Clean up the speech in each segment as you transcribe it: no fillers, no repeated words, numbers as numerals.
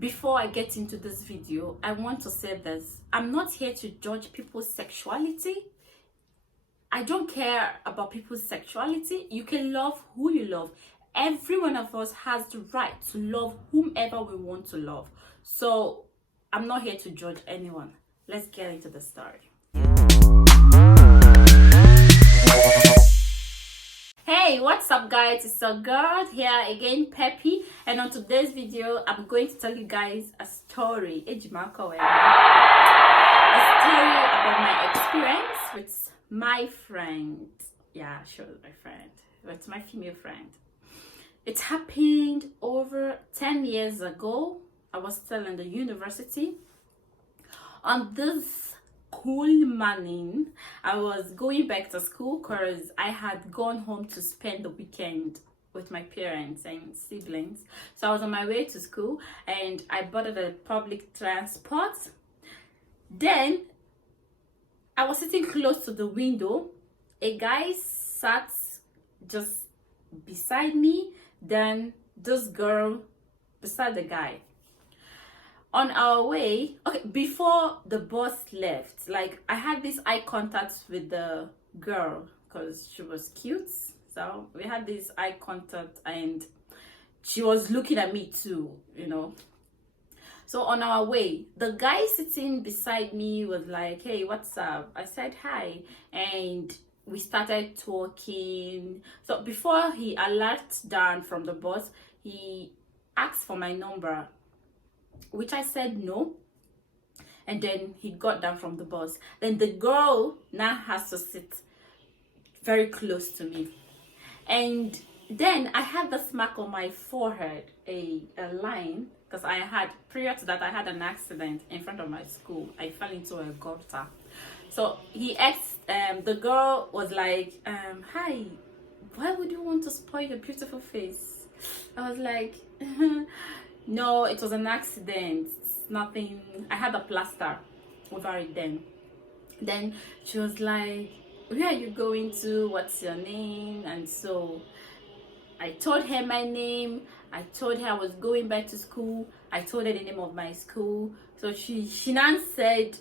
Before I get into this video, I want to say this. I'm not here to judge people's sexuality. I don't care about people's sexuality. You can love who you love. Every one of us has the right to love whomever we want to love. So I'm not here to judge anyone. Let's get into the story. Hey, what's up guys? It's your girl here again, Peppy, and on today's video I'm going to tell you guys a story. A story about my experience with my friend. Yeah, sure, my friend. It's my female friend. It happened over 10 years ago. I was still in the university. On this cool morning, I was going back to school because I had gone home to spend the weekend with my parents and siblings. So I was on my way to school and I boarded a public transport. Then I was sitting close to the window. A guy sat just beside me, then this girl beside the guy. On our way, okay, before the bus left, like I had this eye contact with the girl because she was cute. So we had this eye contact and she was looking at me too, you know. So on our way, the guy sitting beside me was like, "Hey, what's up?" I said hi and we started talking. So before he alerted down from the bus, he asked for my number, which I said no, and then he got down from the bus. Then the girl now has to sit very close to me, and then I had the mark on my forehead, a line, because I had, prior to that, I had an accident in front of my school. I fell into a gutter. So he asked, the girl was like, "Hi, why would you want to spoil your beautiful face?" I was like, "No, it was an accident. It's nothing. I had a plaster over it then." Then she was like, "Where are you going to? What's your name?" And so I told her my name. I told her I was going back to school. I told her the name of my school. So she now said,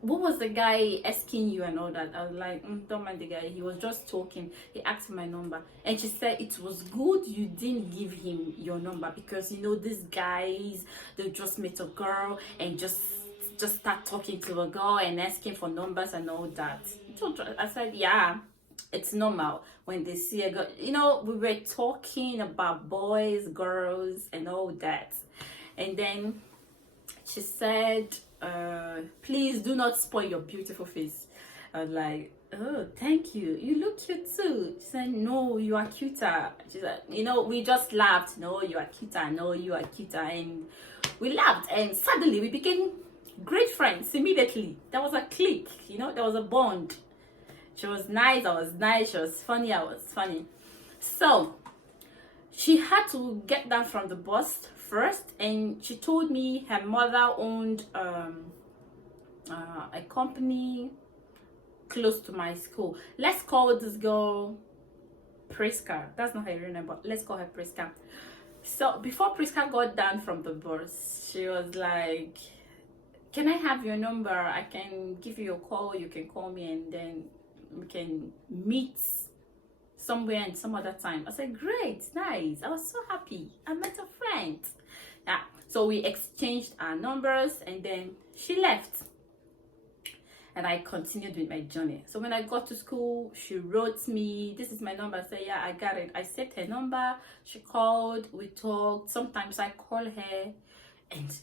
"What was the guy asking you and all that?" I was like, "Don't mind the guy. He was just talking. He asked my number." And she said, "It was good you didn't give him your number because, you know, these guys, they just meet a girl and just start talking to a girl and asking for numbers and all that." So I said, "Yeah, it's normal when they see a girl." You know, we were talking about boys, girls, and all that. And then she said, "Please do not spoil your beautiful face." I was like, "Oh, thank you. You look cute too." She said, "No, you are cuter." She said, you know, we just laughed. "No, you are cuter. No, you are cuter." And we laughed. And suddenly we became great friends immediately. There was a click, you know, there was a bond. She was nice. I was nice. She was funny. I was funny. So she had to get down from the bus first, and she told me her mother owned a company close to my school. Let's call this girl Priska. That's not her real name, but let's call her Priska. So before Priska got down from the bus, she was like, "Can I have your number? I can give you a call. You can call me and then we can meet somewhere and some other time." I said, "Great, nice." I was so happy. I met a friend. Yeah. So we exchanged our numbers and then she left. And I continued with my journey. So when I got to school, she wrote me, "This is my number." I said, "Yeah, I got it." I saved her number. She called, we talked. Sometimes I call her and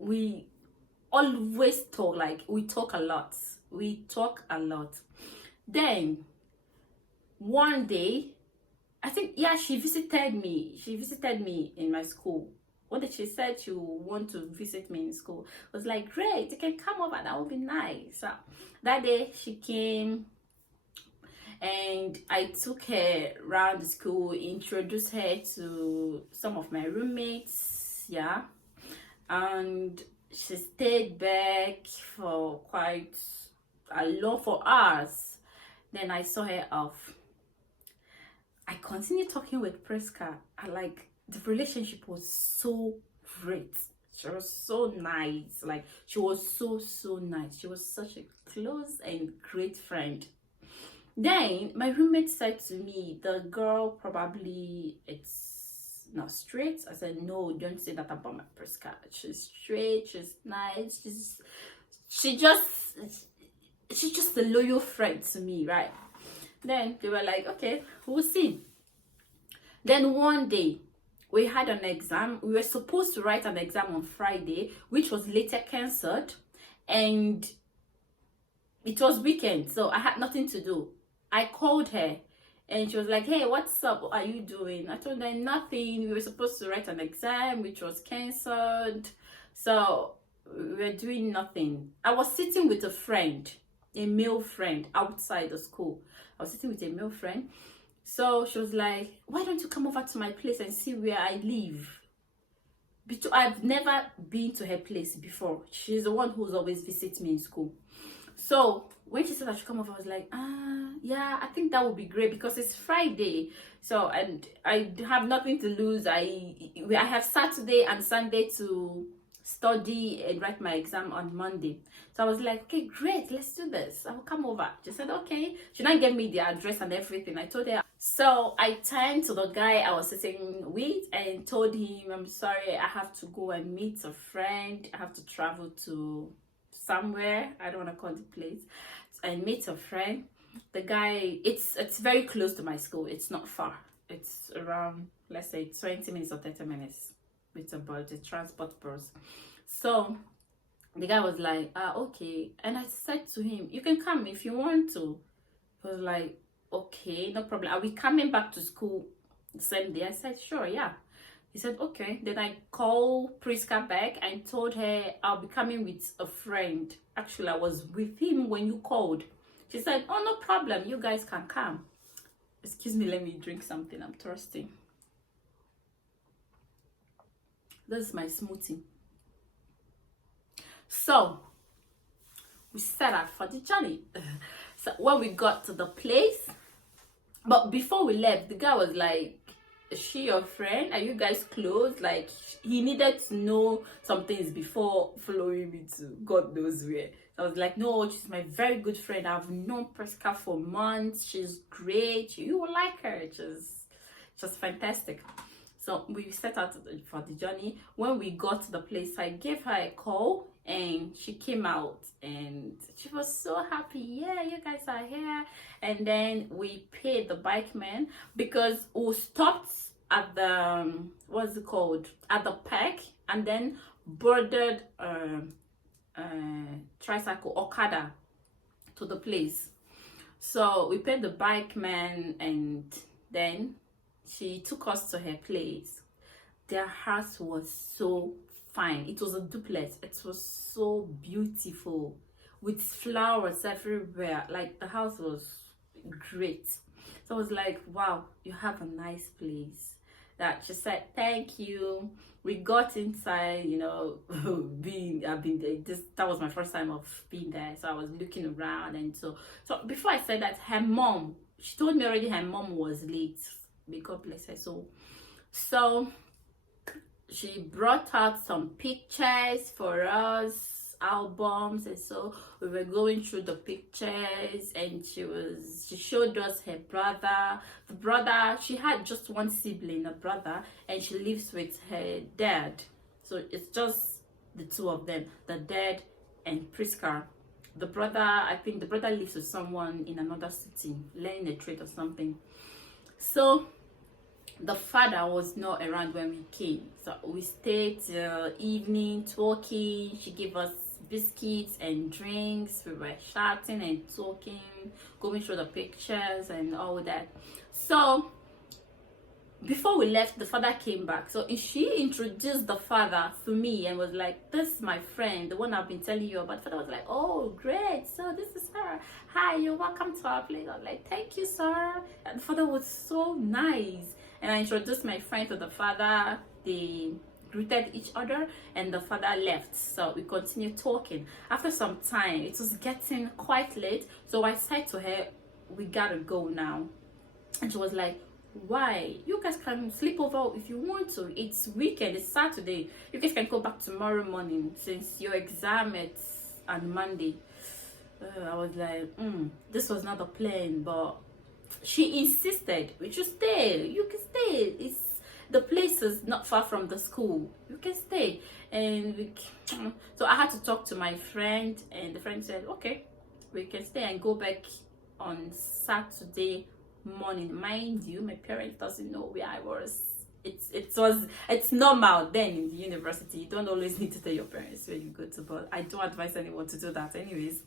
we always talk. Like, we talk a lot. Then one day, I think, yeah, she visited me in my school. One day she said she would want to visit me in school. I was like, "Great, you can come over, that would be nice." So that day she came and I took her around the school, introduced her to some of my roommates, yeah, and she stayed back for quite a long, for hours. Then I saw her off. I continued talking with Priska. The relationship was so great, She was so nice. Like, she was so nice. She was such a close and great friend. Then my roommate said to me, the girl probably it's not straight. I said, no, don't say that about my Priska. She's straight, she's nice, she just she's just a loyal friend to me, right? Then they were like, okay, we'll see. Then one day we had an exam. We were supposed to write an exam on Friday, which was later cancelled, and it was weekend, so I had nothing to do. I called her and she was like, hey, what's up? What are you doing? I told her nothing. We were supposed to write an exam which was cancelled, so we were doing nothing. I was sitting with a friend, a male friend, outside the school. I was sitting with a male friend. So she was like, why don't you come over to my place and see where I live? I've never been to her place before. She's the one who's always visits me in school. So when she said I should come over, I was like, yeah, I think that would be great because it's Friday. So, and I have nothing to lose. I have Saturday and Sunday to study and write my exam on Monday. So I was like, okay, great, let's do this. I will come over. She said, okay. She didn't give me the address and everything. I told her. So I turned to the guy I was sitting with and told him, I'm sorry, I have to go and meet a friend. I have to travel to somewhere. I don't want to call the place. And meet a friend. The guy, it's very close to my school. It's not far. It's around, let's say, 20 minutes or 30 minutes with the transport bus. So the guy was like, okay. And I said to him, you can come if you want to. He was like, okay, no problem. Are we coming back to school the same day? I said, sure, yeah. He said, okay. Then I called Priska back and told her I'll be coming with a friend. Actually, I was with him when you called. She said, oh, no problem. You guys can come. Excuse me, let me drink something. I'm thirsty. This is my smoothie. So, we set out for the journey. So, when we got to the place, but before we left, the guy was like, is she your friend? Are you guys close? Like, he needed to know some things before following me to God knows where. So I was like, no, she's my very good friend. I've known Priska for months. She's great. You will like her. Just fantastic. So we set out for the journey. When we got to the place, I gave her a call and she came out and she was so happy. Yeah, you guys are here. And then we paid the bike man because we stopped at the, what's it called? At the park, and then boarded tricycle, Okada, to the place. So we paid the bike man and then she took us to her place. Their house was so fine. It was a duplex. It was so beautiful with flowers everywhere. Like, the house was great. So I was like, wow, you have a nice place. That she said, thank you. We got inside, you know, I've been there. That was my first time of being there. So I was looking around, and so before I said that, her mom, she told me already her mom was late. May God bless her. So she brought out some pictures for us, albums, and so we were going through the pictures, and she showed us her brother. The brother, she had just one sibling, a brother, and she lives with her dad. So it's just the two of them, the dad and Priska. The brother, I think the brother lives with someone in another city, learning a trade or something. So the father was not around when we came, so we stayed till evening talking. She gave us biscuits and drinks. We were chatting and talking, going through the pictures and all that. So before we left, the father came back. So she introduced the father to me and was like, this is my friend, the one I've been telling you about. The father was like, oh, great. So this is her. Hi, you're welcome to our place. I was like, thank you, sir. And the father was so nice. And I introduced my friend to the father. They greeted each other and the father left. So we continued talking. After some time, it was getting quite late. So I said to her, we gotta go now. And she was like, Why? You guys can sleep over if you want to. It's weekend, it's Saturday. You guys can go back tomorrow morning since your exam is on Monday. I was like, this was not a plan, but she insisted we should stay. You can stay. The place is not far from the school. You can stay. And so I had to talk to my friend, and the friend said, okay, we can stay and go back on Saturday morning. Mind you, my parents doesn't know where I was. It's normal then in the university. You don't always need to tell your parents where you go to, but I don't advise anyone to do that anyways.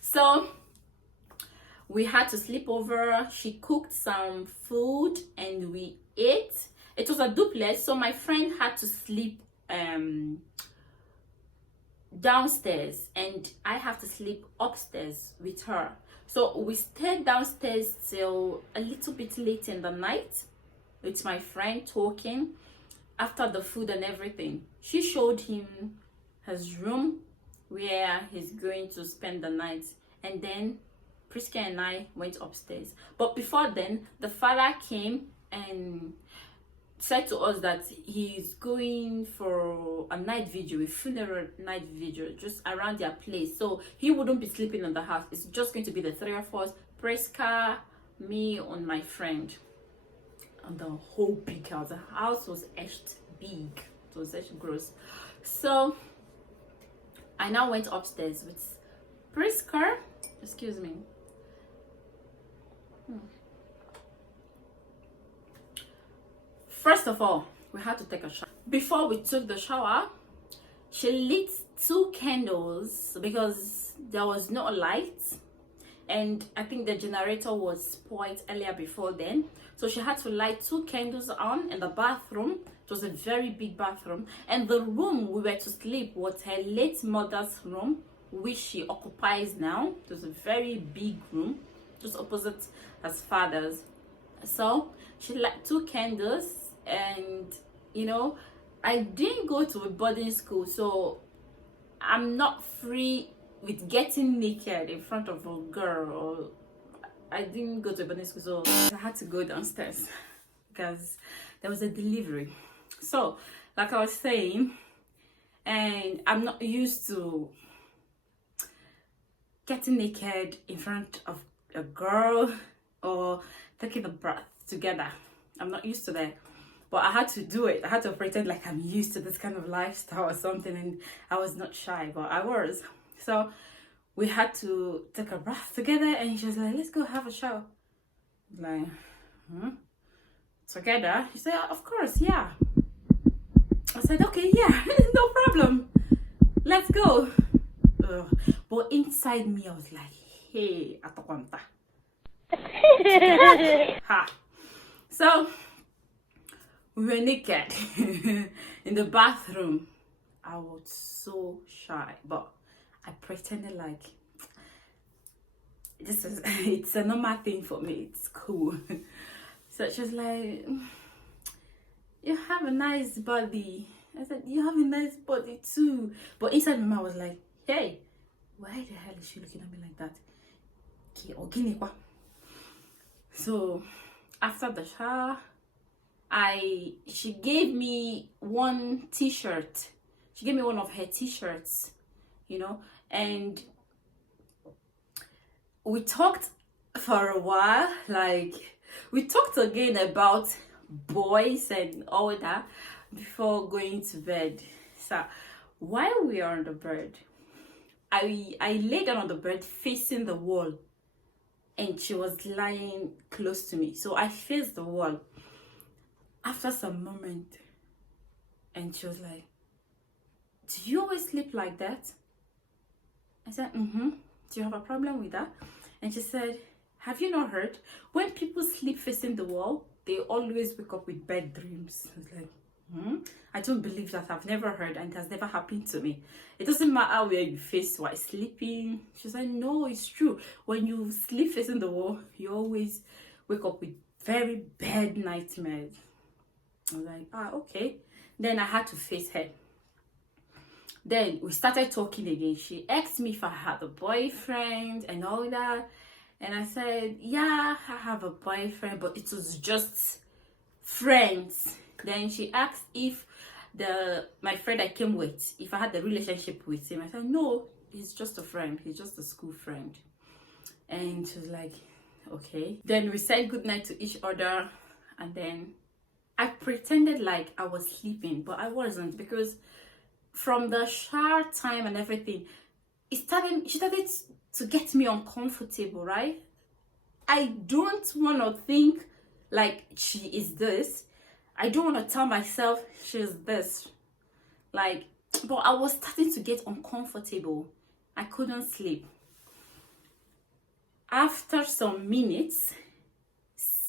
So we had to sleep over. She cooked some food and we ate. It was a duplex, so my friend had to sleep downstairs and I have to sleep upstairs with her. So we stayed downstairs till a little bit late in the night with my friend talking. After the food and everything, she showed him his room where he's going to spend the night, and then Priska and I went upstairs. But before then, the father came and said to us that he's going for a night vigil, a funeral night vigil, just around their place. So he wouldn't be sleeping in the house. It's just going to be the three of us, Priska, me, and my friend. And the whole big house. The house was echt big. It was echt gross. So I now went upstairs with Priska. Excuse me. First of all, we had to take a shower. Before we took the shower, she lit 2 candles because there was no light, and I think the generator was spoiled earlier before then. So she had to light 2 candles on in the bathroom. It was a very big bathroom, and the room we were to sleep was her late mother's room, which she occupies now. It was a very big room, just opposite her father's. So she lit 2 candles, and you know, I didn't go to a boarding school, so I'm not free with getting naked in front of a girl. Or I didn't go to a boarding school, so I had to go downstairs because there was a delivery. So like I was saying, and I'm not used to getting naked in front of a girl or taking a bath together. I'm not used to that, but I had to do it. I had to pretend like I'm used to this kind of lifestyle or something, and I was not shy, but I was. So we had to take a bath together, and she was like, let's go have a shower. Like, together? She said, of course, yeah. I said, okay, yeah, no problem. Let's go. But inside me, I was like, hey, atakwanta. Ha. So we were naked in the bathroom. I was so shy, but I pretended like it's a normal thing for me. It's cool. So she was like, you have a nice body. I said, you have a nice body too. But inside my mind I was like, hey, why the hell is she looking at me like that? So after the shower, she gave me one t-shirt. She gave me one of her t-shirts, you know, and we talked for a while. Like, we talked again about boys and all that before going to bed. So while we are on the bed, I lay down on the bed facing the wall, and she was lying close to me, so I faced the wall. After some moment, and she was like, do you always sleep like that? I said, do you have a problem with that? And she said, have you not heard, when people sleep facing the wall, they always wake up with bad dreams? I was like, I don't believe that. I've never heard, and it has never happened to me. It doesn't matter where you face while sleeping. She said, no, it's true. When you sleep facing the wall, you always wake up with very bad nightmares. I was like, okay. Then I had to face her. Then we started talking again. She asked me if I had a boyfriend and all that, and I said, yeah, I have a boyfriend, but it was just friends. Then she asked if my friend I came with, if I had a relationship with him. I said, no, he's just a friend. He's just a school friend. And she was like, okay. Then we said goodnight to each other, and then I pretended like I was sleeping, but I wasn't, because from the shower time and everything, she started to get me uncomfortable, right? I don't want to think like she is this. I don't want to tell myself she's this. Like, but I was starting to get uncomfortable. I couldn't sleep. After some minutes,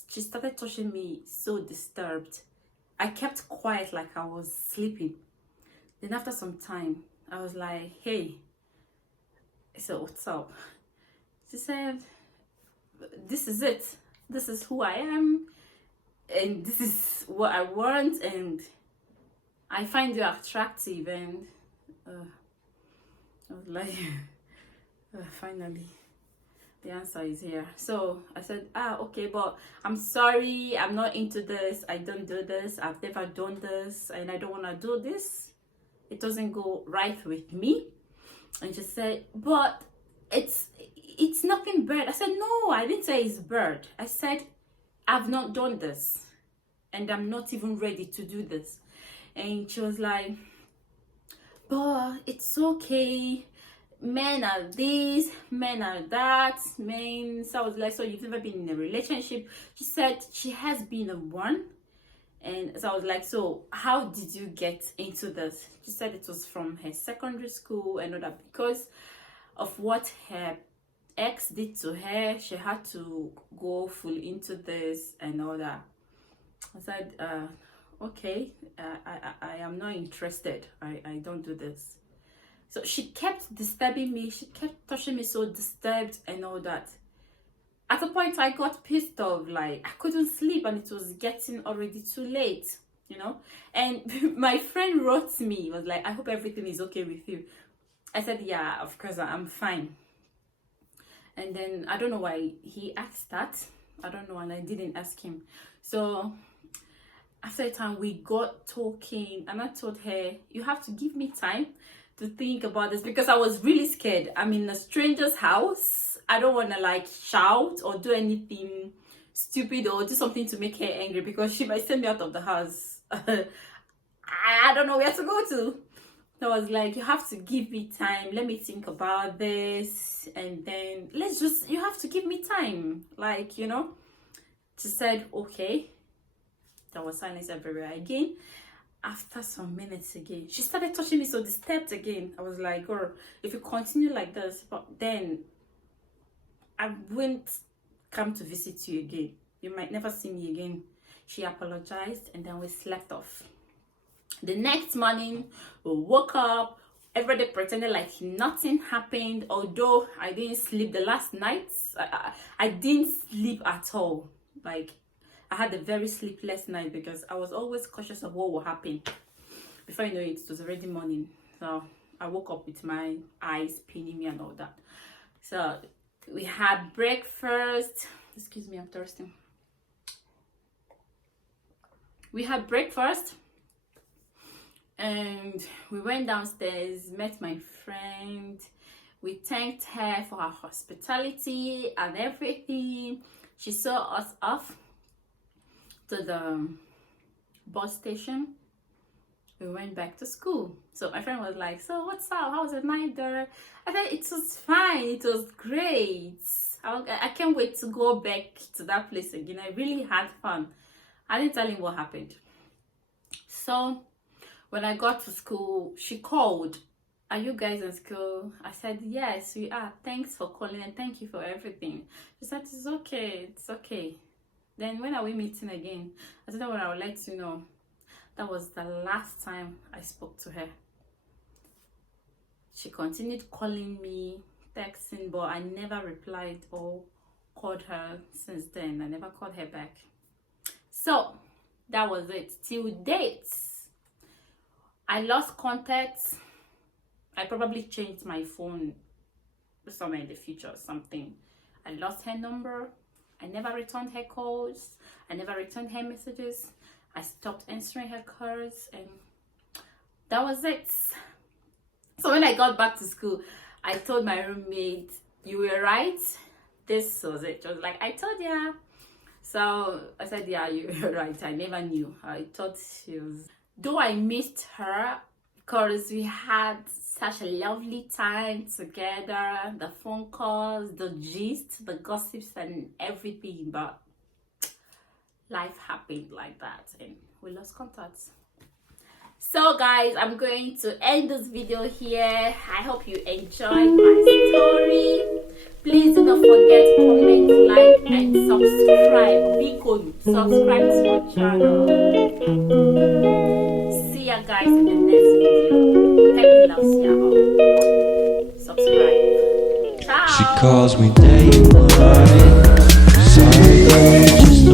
she started touching me so disturbed. I kept quiet like I was sleeping. Then after some time, I was like, hey, so what's up? She said, this is it. This is who I am. And this is what I want. And I find you attractive. And I was like, finally, the answer is here. So I said, okay, but I'm sorry. I'm not into this. I don't do this. I've never done this. And I don't want to do this. It doesn't go right with me. And she said, but it's nothing bad. I said, no, I didn't say it's bad. I said, I've not done this. And I'm not even ready to do this. And she was like, but it's okay. Men are this, men are that, men. So I was like, so you've never been in a relationship? She said she has been in one. And so I was like, so how did you get into this? She said it was from her secondary school and all that, because of what her ex did to her. She had to go full into this and all that. I said, okay, I am not interested. I don't do this. So she kept disturbing me. She kept touching me so disturbed and all that. At a point, I got pissed off. Like, I couldn't sleep, and it was getting already too late, you know. And my friend wrote me, was like, I hope everything is okay with you. I said, yeah, of course, I'm fine. And then I don't know why he asked that. I don't know, and I didn't ask him. So after a time, we got talking, and I told her, you have to give me time to think about this, because I was really scared. I'm in a stranger's house. I don't want to like shout or do anything stupid or do something to make her angry, because she might send me out of the house. I don't know where to go to. So I was like, you have to give me time. Let me think about this. And then you have to give me time. Like, you know. She said, okay. There was silence everywhere again. After some minutes again, she started touching me so disturbed again. I was like, girl, if you continue like this, but then I won't come to visit you again. You might never see me again. She apologized, and then we slept off. The next morning, we woke up. Everybody pretended like nothing happened, although I didn't sleep the last night. I didn't sleep at all. Like, I had a very sleepless night, because I was always cautious of what will happen. Before you know it, it was already morning. So I woke up with my eyes pinning me and all that. So we had breakfast. Excuse me, I'm thirsty. We had breakfast, and we went downstairs, met my friend. We thanked her for her hospitality and everything. She saw us off to the bus station. We went back to school. So my friend was like, so what's up? How was the night there? I said, it was fine. It was great. I can't wait to go back to that place again. I really had fun. I didn't tell him what happened. So when I got to school, she called. Are you guys in school? I said, yes, we are. Thanks for calling, and thank you for everything. She said, it's okay. It's okay. Then when are we meeting again? I said, well, I would like to know. That was the last time I spoke to her. She continued calling me, texting, but I never replied or called her since then. I never called her back. So that was it. Till date, I lost contact. I probably changed my phone somewhere in the future or something. I lost her number. I never returned her calls. I never returned her messages. I stopped answering her calls, and that was it. So when I got back to school, I told my roommate, "You were right. This was it." She was like, "I told ya." So I said, "Yeah, you were right. I never knew." I thought she was... Though I missed her because we had such a lovely time together, the phone calls, the gist, the gossips and everything, but life happened like that and we lost contact. So guys, I'm going to end this video here. I hope you enjoyed my story. Please do not forget, comment, like and subscribe. Beacon, subscribe to my channel. See ya guys in the next video. Happy loves ya all. Subscribe. Ciao. She calls me day and night, 'cause I just